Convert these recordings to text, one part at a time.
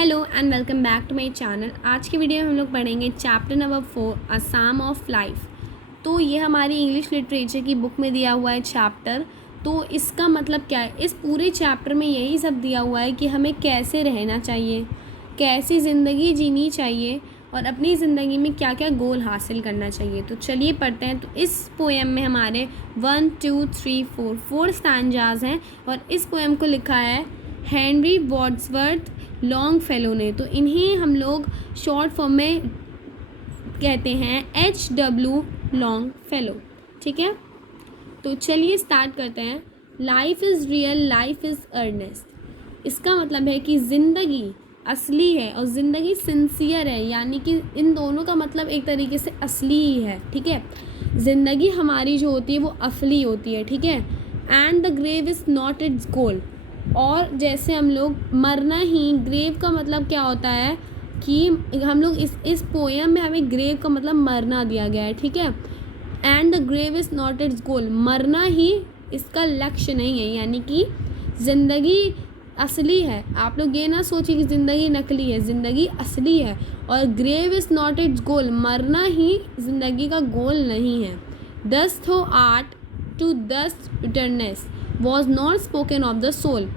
Hello and welcome back to my channel. आज की video में हम लोग पढ़ेंगे chapter number 4 a psalm of life. तो ये हमारी इंग्लिश लिटरेचर की बुक में दिया हुआ है चैप्टर। तो इसका मतलब क्या है, इस पूरे चैप्टर में यही सब दिया हुआ है कि हमें कैसे रहना चाहिए, कैसी ज़िंदगी जीनी चाहिए और अपनी ज़िंदगी में क्या क्या गोल हासिल करना चाहिए। तो चलिए पढ़ते हैं। तो इस पोएम में हमारे 1 2 3 4 स्टैंजाज हैं और इस पोएम को लिखा है हेनरी वर्ड्सवर्थ लॉन्गफेलो ने। तो इन्हें हम लोग शॉर्ट फॉर्म में कहते हैं HW लॉन्गफेलो। ठीक है, तो चलिए स्टार्ट करते हैं। Life is real, life is earnest. इसका मतलब है कि ज़िंदगी असली है और ज़िंदगी सिंसियर है, यानी कि इन दोनों का मतलब एक तरीके से असली ही है। ठीक है, ज़िंदगी हमारी जो होती है वो असली होती है। ठीक है, and the grave is not its goal. और जैसे हम लोग मरना ही, ग्रेव का मतलब क्या होता है कि हम लोग इस पोएम में हमें ग्रेव का मतलब मरना दिया गया है। ठीक है, and the grave is not its goal, मरना ही इसका लक्ष्य नहीं है, यानी कि ज़िंदगी असली है। आप लोग ये ना सोचिए कि ज़िंदगी नकली है, ज़िंदगी असली है। और grave is not its goal, मरना ही ज़िंदगी का गोल नहीं है। दस थो art to dust returnest was not spoken of the soul.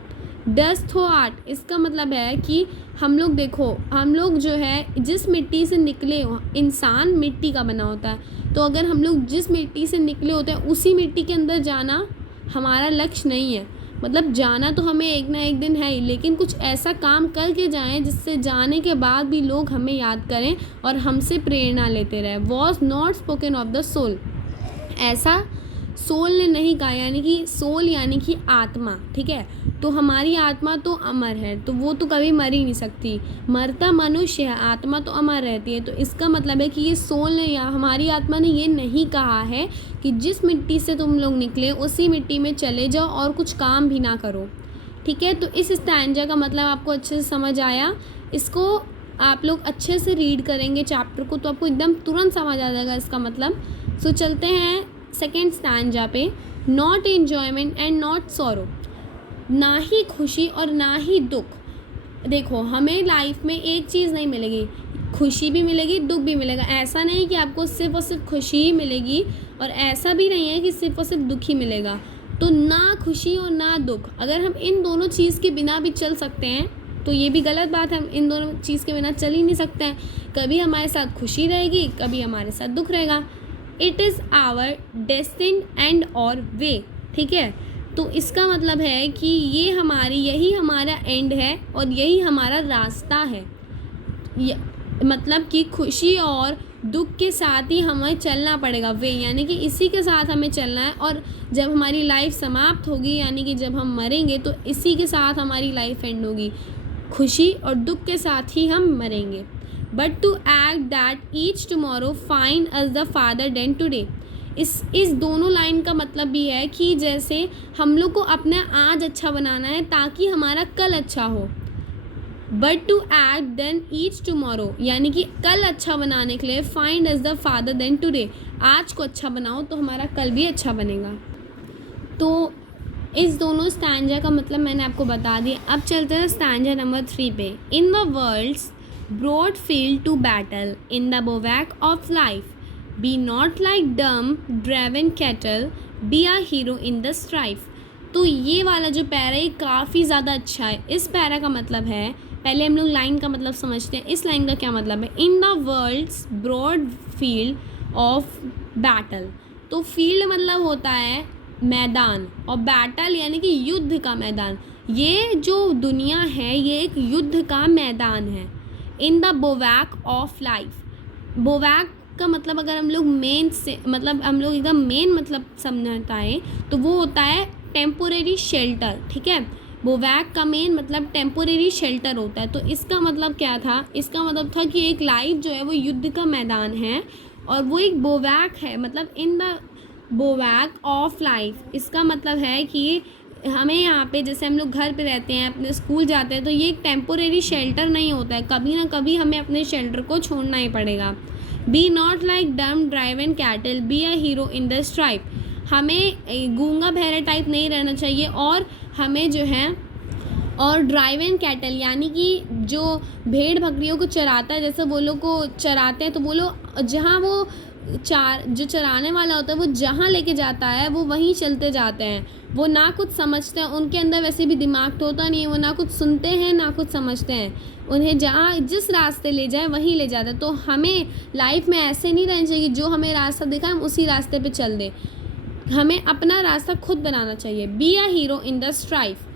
Dust thou art, इसका मतलब है कि हम लोग देखो, हम लोग जो है जिस मिट्टी से निकले, इंसान मिट्टी का बना होता है। तो अगर हम लोग जिस मिट्टी से निकले होते हैं उसी मिट्टी के अंदर जाना हमारा लक्ष्य नहीं है। मतलब जाना तो हमें एक ना एक दिन है ही, लेकिन कुछ ऐसा काम करके जाएं जिससे जाने के बाद भी लोग हमें याद करें और हमसे प्रेरणा लेते रहे। Was not spoken of the soul, ऐसा सोल ने नहीं कहा, यानी कि सोल यानी कि आत्मा। ठीक है, तो हमारी आत्मा तो अमर है, तो वो तो कभी मर ही नहीं सकती। मरता मनुष्य है, आत्मा तो अमर रहती है। तो इसका मतलब है कि ये सोल ने या हमारी आत्मा ने ये नहीं कहा है कि जिस मिट्टी से तुम लोग निकले उसी मिट्टी में चले जाओ और कुछ काम भी ना करो। ठीक है, तो इस स्टैंजा का मतलब आपको अच्छे से समझ आया। इसको आप लोग अच्छे से रीड करेंगे चैप्टर को तो आपको एकदम तुरंत समझ आ जाएगा इसका मतलब। सो चलते हैं सेकेंड स्टैंजा पे। Not enjoyment and not sorrow, ना ही खुशी और ना ही दुख। देखो, हमें लाइफ में एक चीज़ नहीं मिलेगी, खुशी भी मिलेगी, दुख भी मिलेगा। ऐसा नहीं कि आपको सिर्फ और सिर्फ खुशी ही मिलेगी और ऐसा भी नहीं है कि सिर्फ और सिर्फ दुख ही मिलेगा। तो ना खुशी और ना दुख, अगर हम इन दोनों चीज़ के बिना भी चल सकते हैं तो ये भी गलत बात है। हम इन दोनों चीज़ के बिना चल ही नहीं सकते हैं। कभी हमारे साथ खुशी रहेगी, कभी हमारे साथ दुख रहेगा। It is our destined end or way. ठीक है, तो इसका मतलब है कि यही हमारा एंड है और यही हमारा रास्ता है। मतलब कि खुशी और दुख के साथ ही हमें चलना पड़ेगा। वे यानी कि इसी के साथ हमें चलना है, और जब हमारी लाइफ समाप्त होगी, यानी कि जब हम मरेंगे, तो इसी के साथ हमारी लाइफ एंड होगी। खुशी और दुख के साथ ही हम मरेंगे। But to act that each tomorrow find us the farther than today. इस दोनों लाइन का मतलब भी है कि जैसे हम लोग को अपना आज अच्छा बनाना है ताकि हमारा कल अच्छा हो। But to act then each tomorrow, यानी कि कल अच्छा बनाने के लिए find us the farther than today, आज को अच्छा बनाओ तो हमारा कल भी अच्छा बनेगा। तो इस दोनों स्टैंजा का मतलब मैंने आपको बता दिया। अब चलते हैं स्टैंजा नंबर 3 पे। In the world's broad field to battle, in the bivouac of life, be not like dumb driven cattle, be a hero in the strife. तो ये वाला जो पैरा है काफ़ी ज़्यादा अच्छा है। इस पैरा का मतलब है, पहले हम लोग लाइन का मतलब समझते हैं। इस लाइन का क्या मतलब है? In the world's broad field of battle. तो फील्ड मतलब होता है मैदान, और बैटल यानी कि युद्ध का मैदान। ये जो दुनिया है ये एक युद्ध का मैदान है। In the bivouac of life, बोवैक का मतलब अगर हम लोग मेन से मतलब हम लोग एकदम मेन मतलब समझता है तो वो होता है टेम्पोरेरी शेल्टर। ठीक है, बोवैक का मेन मतलब टेम्पोरेरी शेल्टर होता है। तो इसका मतलब क्या था? इसका मतलब था कि एक लाइफ जो है वो युद्ध का मैदान है और वो एक बोवैक है, मतलब इन द बोवैक ऑफ लाइफ। इसका मतलब है कि हमें यहाँ पे जैसे हम लोग घर पे रहते हैं, अपने स्कूल जाते हैं, तो ये एक टेम्पोरेरी शेल्टर नहीं होता है, कभी ना कभी हमें अपने शेल्टर को छोड़ना ही पड़ेगा। Be not like dumb driven cattle, be a hero in the strife. हमें गूंगा बहरा टाइप नहीं रहना चाहिए और हमें जो है और ड्राइव एंड कैटल यानी कि जो भेड़ बकरियों को चराता है, जैसे वो लोग को चराते हैं तो वो लोग जहाँ वो जो चराने वाला होता है वो जहाँ लेके जाता है वो वहीं चलते जाते हैं। वो ना कुछ समझते हैं, उनके अंदर वैसे भी दिमाग तो होता नहीं है, वो ना कुछ सुनते हैं ना कुछ समझते हैं। उन्हें जहाँ जिस रास्ते ले जाए वहीं ले जाता है। तो हमें लाइफ में ऐसे नहीं रहना चाहिए जो हमें रास्ता दिखा हम उसी रास्ते पे चल दें। हमें अपना रास्ता खुद बनाना चाहिए। B a hero in the strife.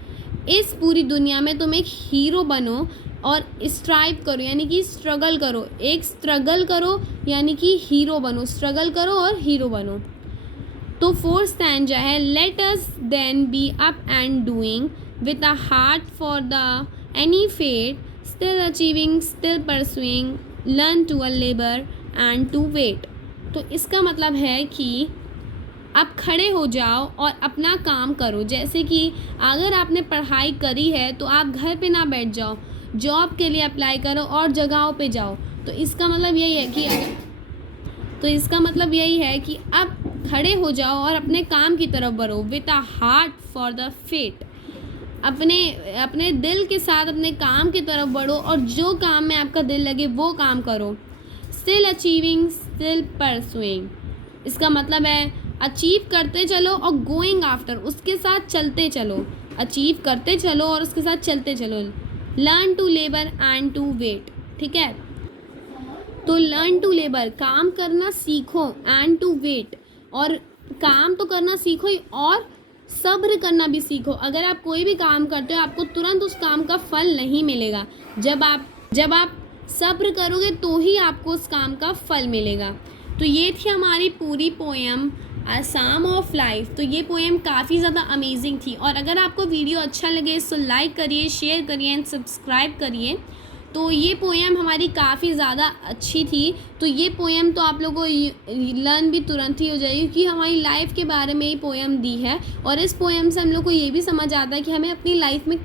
इस पूरी दुनिया में तुम एक हीरो बनो और स्ट्राइव करो यानी कि स्ट्रगल करो। एक स्ट्रगल करो यानी कि हीरो बनो, स्ट्रगल करो और हीरो बनो। तो फोर्थ स्टैंजा है, let us then be up and doing with a heart for the any fate, still achieving, still pursuing, learn to a labour and to wait. तो इसका मतलब है कि आप खड़े हो जाओ और अपना काम करो। जैसे कि अगर आपने पढ़ाई करी है तो आप घर पे ना बैठ जाओ, जॉब के लिए अप्लाई करो और जगहों पे जाओ। तो इसका मतलब यही है कि आप खड़े हो जाओ और अपने काम की तरफ बढ़ो। With a heart for the fate, अपने दिल के साथ अपने काम की तरफ बढ़ो और जो काम में आपका दिल लगे वो काम करो। स्टिल अचीविंग, स्टिल परसुइंग, इसका मतलब है अचीव करते चलो और गोइंग आफ्टर, उसके साथ चलते चलो। अचीव करते चलो और उसके साथ चलते चलो। Learn to labour and to wait, ठीक है। तो लर्न टू लेबर, काम करना सीखो, एंड टू वेट, और काम तो करना सीखो ही और सब्र करना भी सीखो। अगर आप कोई भी काम करते हो आपको तुरंत उस काम का फल नहीं मिलेगा। जब आप सब्र करोगे तो ही आपको उस काम का फल मिलेगा। तो ये थी हमारी पूरी पोएम आसाम ऑफ लाइफ। तो ये पोएम काफ़ी ज़्यादा अमेजिंग थी। और अगर आपको वीडियो अच्छा लगे तो लाइक करिए, शेयर करिए एंड सब्सक्राइब करिए। तो ये पोएम हमारी काफ़ी ज़्यादा अच्छी थी। तो ये पोएम तो आप लोगों को लर्न भी तुरंत ही हो जाएगी क्योंकि हमारी लाइफ के बारे में ही पोएम दी है। और इस पोएम से हम लोग को ये भी समझ आता है कि हमें अपनी लाइफ में